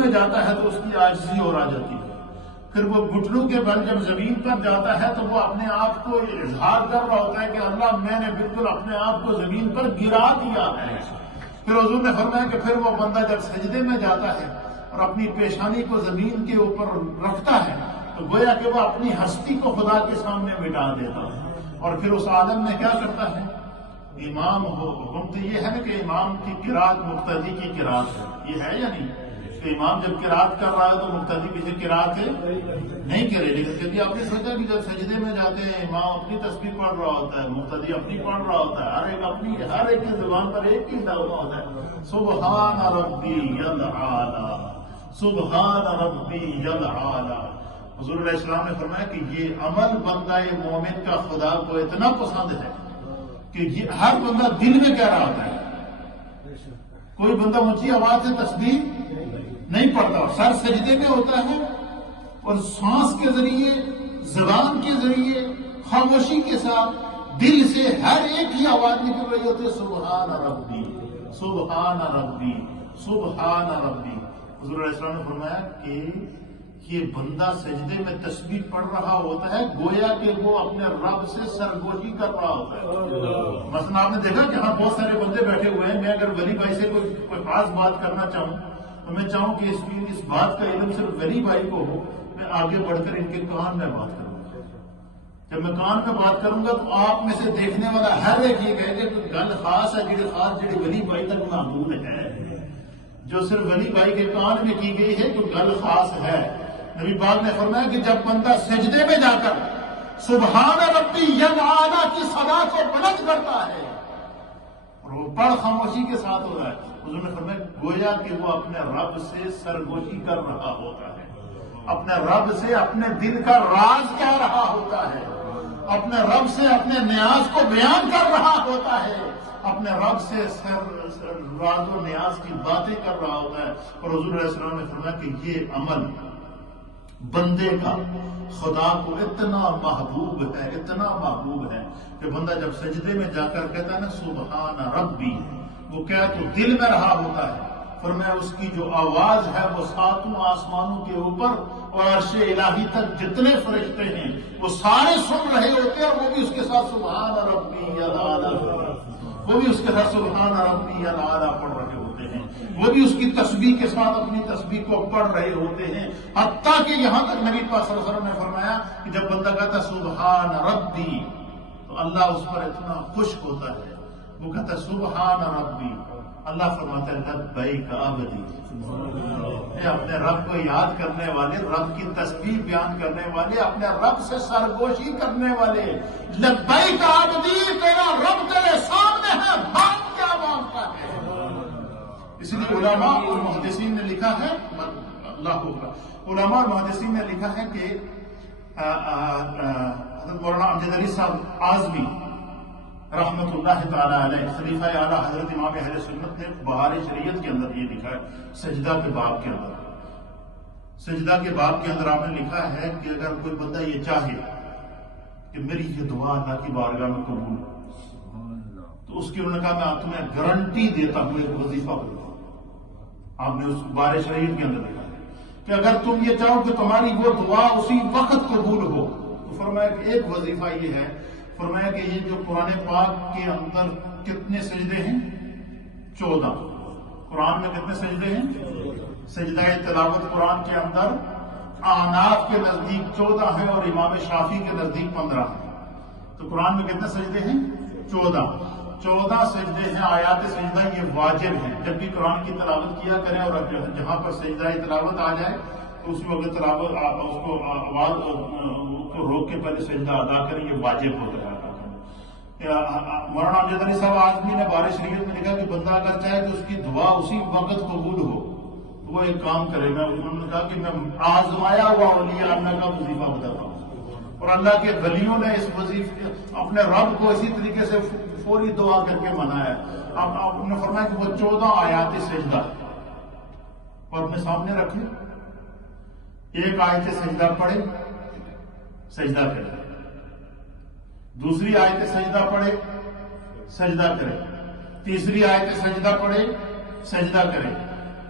میں جاتا ہے تو اس کی عاجزی اور آ جاتی ہے. پھر وہ گھٹنوں کے بل جب زمین پر جاتا ہے تو وہ اپنے آپ کو اظہار کر رہا ہوتا ہے کہ اللہ میں نے بالکل اپنے آپ کو زمین پر گرا دیا ہے. پھر حضور نے فرمایا کہ پھر وہ بندہ جب سجدے میں جاتا ہے اور اپنی پیشانی کو زمین کے اوپر رکھتا ہے تو گویا کہ وہ اپنی ہستی کو خدا کے سامنے مٹا دیتا ہے. اور پھر اس عالم میں کیا کرتا ہے؟ امام حکم تو یہ ہے نا کہ امام کی قرات مقتدی کی قرات ہے. یہ ہے یا نہیں کہ امام جب قرات کر رہا ہے تو مقتدی پیچھے قرات ہے نہیں کرے. لیکن کبھی آپ نے سوچا کہ جب سجدے میں جاتے ہیں امام اپنی تسبیح پڑھ رہا ہوتا ہے, مقتدی اپنی پڑھ رہا ہوتا ہے, ہر ایک کی زبان پر ایک ہی لفظ ہوتا ہے, سبحان ربی الاعلی, سبحان ربی الاعلی. حضور علیہ السلام نے فرمایا کہ یہ عمل بندہ مومن کا خدا کو اتنا پسند ہے کہ یہ ہر بندہ دل میں کہہ رہا ہوتا ہے. کوئی بندہ اونچی آواز سے تسبیح نہیں پڑھتا, سر سجدے میں ہوتا ہے اور سانس کے ذریعے, زبان کے ذریعے, خاموشی کے ساتھ دل سے ہر ایک کی آواز نکل رہی ہوتی ہے, سبحان ربی, سبحان ربی, سبحان ربی. حضور علیہ السلام نے فرمایا کہ یہ بندہ سجدے میں تسبیح پڑھ رہا ہوتا ہے گویا کہ وہ اپنے رب سے سرگوشی کر رہا ہوتا ہے. مثلا آپ نے دیکھا کہ ہاں بہت سارے بندے بیٹھے ہوئے ہیں, میں اگر ولی بھائی سے کوئی خاص بات کرنا چاہوں تو میں چاہوں کہ اس بات کا علم صرف ولی بھائی کو ہو, میں آگے بڑھ کر ان کے کان میں بات کروں گا. جب میں کان میں بات کروں گا تو آپ میں سے دیکھنے والا ہر ایک یہ کہے گا کہ گل خاص ہے جڑی ولی بھائی تک معمول ہے, جو صرف ولی بھائی کے کان میں کی گئی ہے تو گل خاص ہے. نبی پاک نے فرمایا کہ جب بندہ سجدے میں جا کر سبحان ربی الاعلی کی صدا کو بلند کرتا ہے اور وہ بڑا خاموشی کے ساتھ ہو رہا ہے, حضور نے فرمایا گویا کہ وہ اپنے رب سے سرگوشی کر رہا ہوتا ہے, اپنے رب سے اپنے دل کا راز کہہ رہا ہوتا ہے, اپنے رب سے اپنے نیاز کو بیان کر رہا ہوتا ہے, اپنے رب سے راز و نیاز کی باتیں کر رہا ہوتا ہے. اور حضور علیہ السلام نے فرمایا کہ یہ عمل بندے کا خدا کو اتنا محبوب ہے, اتنا محبوب ہے کہ بندہ جب سجدے میں جا کر کہتا ہے نا سبحان ربی, وہ کیا تو دل میں رہا ہوتا ہے. فرمایا اس کی جو آواز ہے وہ ساتوں آسمانوں کے اوپر اور عرش الہی تک جتنے فرشتے ہیں وہ سارے سن رہے ہوتے ہیں, اور وہ بھی اس کے ساتھ سبحان ربی الاعلی, وہ بھی اس کے ساتھ سبحان ربی الاعلی پڑھ رہے ہوتے ہیں, وہ بھی اس کی تسبیح کے ساتھ اپنی تسبیح کو پڑھ رہے ہوتے ہیں. حتیٰ کہ یہاں تک نبی پاک صلی اللہ علیہ وسلم نے فرمایا کہ جب بندہ کہتا سبحان ربی تو اللہ اس پر اتنا خوش ہوتا ہے, وہ کہتا سبحان ربی, اللہ فرماتا ہے لبیک عبدی. اپنے رب کو یاد کرنے والے, رب کی تسبیح بیان کرنے والے, اپنے رب سے سرگوشی کرنے والے, لبیک عبدی, تیرا رب تیرے سامنے ہے, مانگ کیا مانگتا ہے. اس لیے علماء اور محدثین نے لکھا ہے, اللہ علماء اور محدثین نے لکھا ہے کہ حضرت مولانا امجد علی صاحب اعظمی رحمت اللہ تعالی علیہ خلیفہ اعلیٰ حضرت امام اہل سنت نے بہار شریعت کے اندر یہ لکھا ہے, سجدہ کے باب کے اندر, سجدہ کے باب کے اندر آپ نے لکھا ہے کہ اگر کوئی بندہ یہ چاہے کہ میری یہ دعا اللہ کی بارگاہ میں قبول ہو تو اس کی انہوں نے کہا میں تمہیں گارنٹی دیتا ہوں ایک وظیفہ ہوگا. آپ نے اس بار شریعت کے اندر لکھا ہے کہ اگر تم یہ چاہو کہ تمہاری وہ دعا اسی وقت قبول ہو تو فرمایا کہ ایک وظیفہ یہ ہے, فرمایا کہ یہ جو قرآن پاک کے اندر کتنے سجدے ہیں, 14. قرآن میں کتنے سجدے ہیں؟ سجدہ تلاوت قرآن کے اندر اعناف کے نزدیک 14 ہیں اور امام شافعی کے نزدیک 15 ہیں. تو قرآن میں کتنے سجدے ہیں؟ 14 سجدے ہیں. آیات سجدہ یہ واجب ہیں, جب بھی قرآن کی تلاوت کیا کریں اور جہاں پر سجدہ تلاوت آ جائے تو اس میں اگر تلاوت اس کو آواز کو روک کے پہلے سجدہ ادا کریں, یہ واجب ہوتا ہے. مولانا امجد علی صاحب اعظمی نے بار شریعت میں لکھا کہ بندہ اگر چاہے کہ اس کی دعا اسی وقت قبول ہو تو وہ ایک کام کرے گا. انہوں نے کہا کہ میں آزمایا ہوا اولیاء اللہ کا وظیفہ بتاتا ہوں, اور اللہ کے ولیوں نے اس وظیفے اپنے رب کو اسی طریقے سے فوری دعا کر کے منایا. آپ نے فرمایا کہ وہ 14 آیات سجدہ اور اپنے سامنے رکھیں, ایک آیت سجدہ پڑھے, سجدہ کرے, دوسری آیت سجدہ پڑھے, سجدہ کرے, تیسری آیت سجدہ پڑھے, سجدہ کرے,